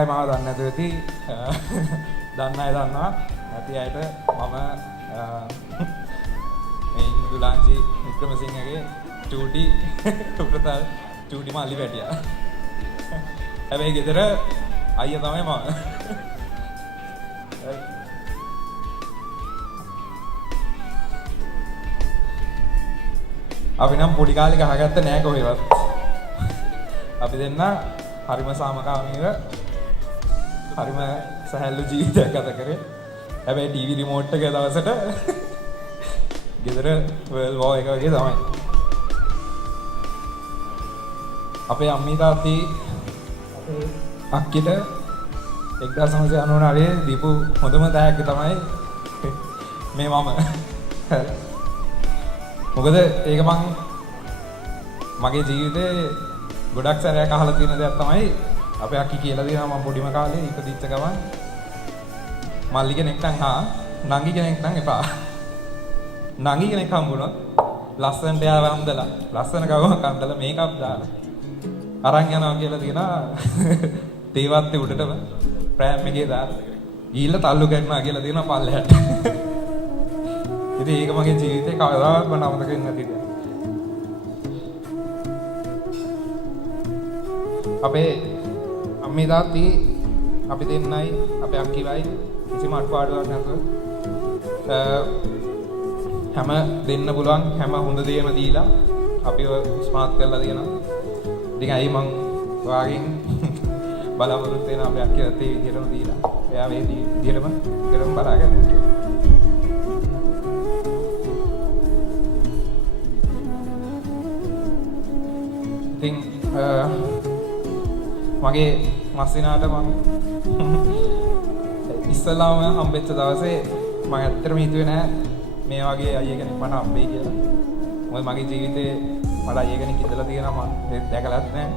අය මාව දන්නේ නැතුව ඇති. දන්න අය දන්නවා. නැති අයට මම මේ දුලාංජි වික්‍රමසිංහගේ චූටි උපතල් චූටි මල්ලි පැටියා. හැබැයි ගෙදර අයියා තමයි මම. අපි නම් පොඩි කාලේ ගහගත්ත නෑ කොහෙවත්. අපි දෙන්න හරිම සාමකාමීව හරිම සහැල්ලු ජීවිතයක් ගත කරේ. හැබැයි ටීවී රිමෝට් එක දවසට ගෙදර වර්ල්ඩ් වෝර් එක වගේ තමයි. අපේ අම්මී තාත්ති අපේ අක්කිට 1999 දීපු හොඳම දෑයක්ක තමයි මේ මම. මොකද ඒක මං මගේ ජීවිතේ ගොඩක් සැරයක් අහලා තියෙන දෙයක් තමයි අපේ අක්කි කියලා දෙනවා මම පොඩිම කාලේ ඉපදිච්ච ගමන් මල්ලි කෙනෙක් නම් නංගි කෙනෙක් නම් එපා. නංගි කෙනෙක් හම්බුනොත් ලස්සනට යාව හම්දලා ලස්සන ගවමක් හම්දලා මේකප් දාලා අරන් යනවා කියලා තියෙනවා. තේවත්තේ උඩටම ප්‍රෑම් එකේ දාලා ගිහිල්ලා තල්ලු කරනවා කියලා තියෙනවා පල්ලෙහාට. ඉතින් ඒක මගේ ජීවිතේ කවදාවත් මම අමතක වෙන්නේ නැති දෙයක්. අපේ අම්මේ තාත්ති අපි දෙන්නයි අපේ අක්කිවයි කිසිම අඩුපාඩුවක් නැතුව හැම දෙන්න පුළුවන් හැම හොඳ දේම දීලා අපිව ස්මාර්ට් කරලා තියෙනවා. ඉතින් ඇයි මං ඔයාගෙන් බලාපොරොත්තු වෙන අපේ අක්කියත් ඒ විදිහටම දීලා එයා මේ විදිහටම කරමු බලාගන්න කියලා. ඉතින් මගේ මස්සිනාට මම ඉස්සලාම හම්බෙච්ච දවසේ මම ඇත්තටම හිතුවේ නෑ මේ වගේ අයියා කෙනෙක් මට හම්බෙයි කියලා. මොකද මගේ ජීවිතේ මට අයියා කෙනෙක් ඉඳලා තියෙනවා මම දැකලත් නෑ.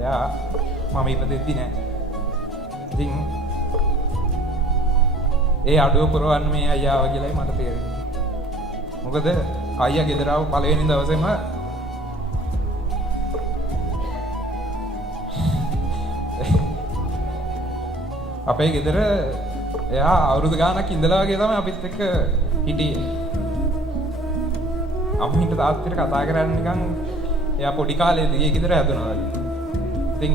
එයා මම ඉපදෙද්දි නෑ. ඉතින් ඒ අඩුව පුරවන්න මේ අයියාව කියලායි මට තේරෙන්නේ. මොකද අයියා ගෙදර ආව පළවෙනි දවසේම අපේ ගෙදර එයා අවුරුදු ගාණක් ඉඳලා වගේ තමයි අපිත් එක්ක හිටියේ. අම්මිට තාත්තට කතා කරන්නේ නිකන් එයා පොඩි කාලේදී ඒ ගෙදර හැදුනා වගේ. ඉතින්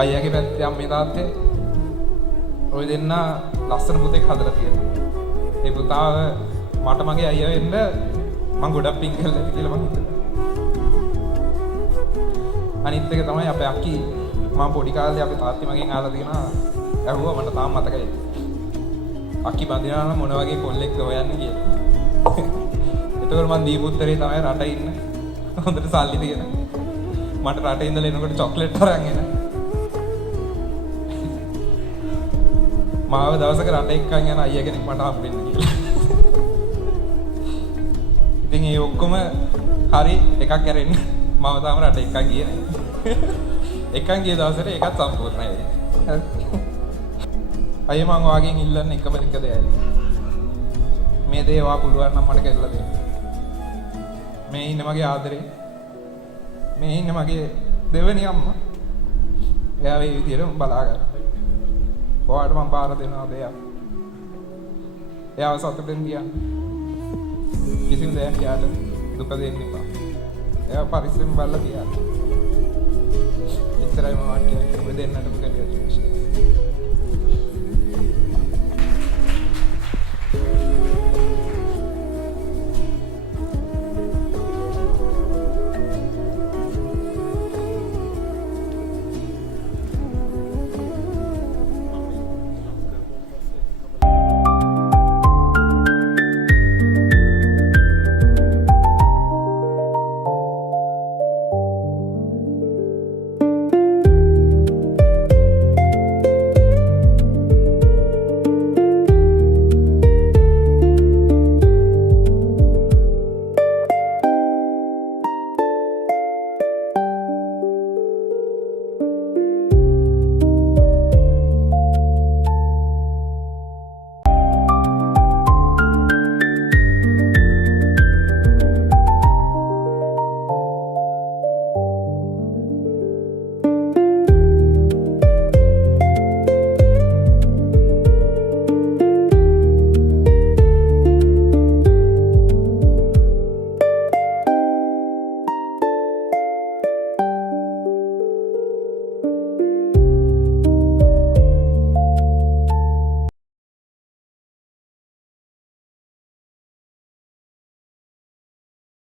අයියාගේ පැත්තේ අම්මේ තාත්තේ ඔය දෙන්න ලස්සන පුතෙක් හදලා තියෙනවා. ඒ පුතාව මට මගේ අයියා වෙන්න මම ගොඩක් පිං කරලා ඇති කියලා මම හිතුවා. අනිත් එක තමයි අපේ අක්කි මම පොඩි කාලේ අපේ තාත්ති මගෙන් අහලා තියෙනවා ඇහුවා මට තාම මතකයි. අක්කි බඳිනවා නම් මොන වගේ කොල්ලෙක්ද හොයන්නේ කියලා. එතකොට මම දීපු උත්තරේ තමයි රට ඉන්න හොඳට සල්ලි තියෙන. මට රටේ ඉඳලා එනකොට චොක්ලට් අරන් එන. මාව දවසක රට එක්කන් යන අයියා කෙනෙක් මට හම්බෙන්න කියලා. ඉතින් ඒ ඔක්කොම හරි එකක් ඇරෙන්න මම තාම රට එක්කන් ගියේ නැහැ. එක්කන් ගිය දවසට ඒකත් සම්පූර්ණයි. අයියා මම වාගෙන් ඉල්ලන්නේ එකම එක දෙයයි. මේ දේ වා පුළුවන් නම් මට කරලා දෙන්න. මේ ඉන්න මගේ ආදරේ. මේ ඉන්න මගේ දෙවෙනි අම්මා. එයා මේ විදියට බලා ගන්න. ඔයාට මම බාර දෙනවා දෙයක්. එයාව සතුටින් තියන්න. කිසිම දෙයක් යාට දුක දෙන්න එපා. එයා පරිස්සම් බලලා තියන්න. ඉතරයි මම අට දෙන්නටම කැමතියි.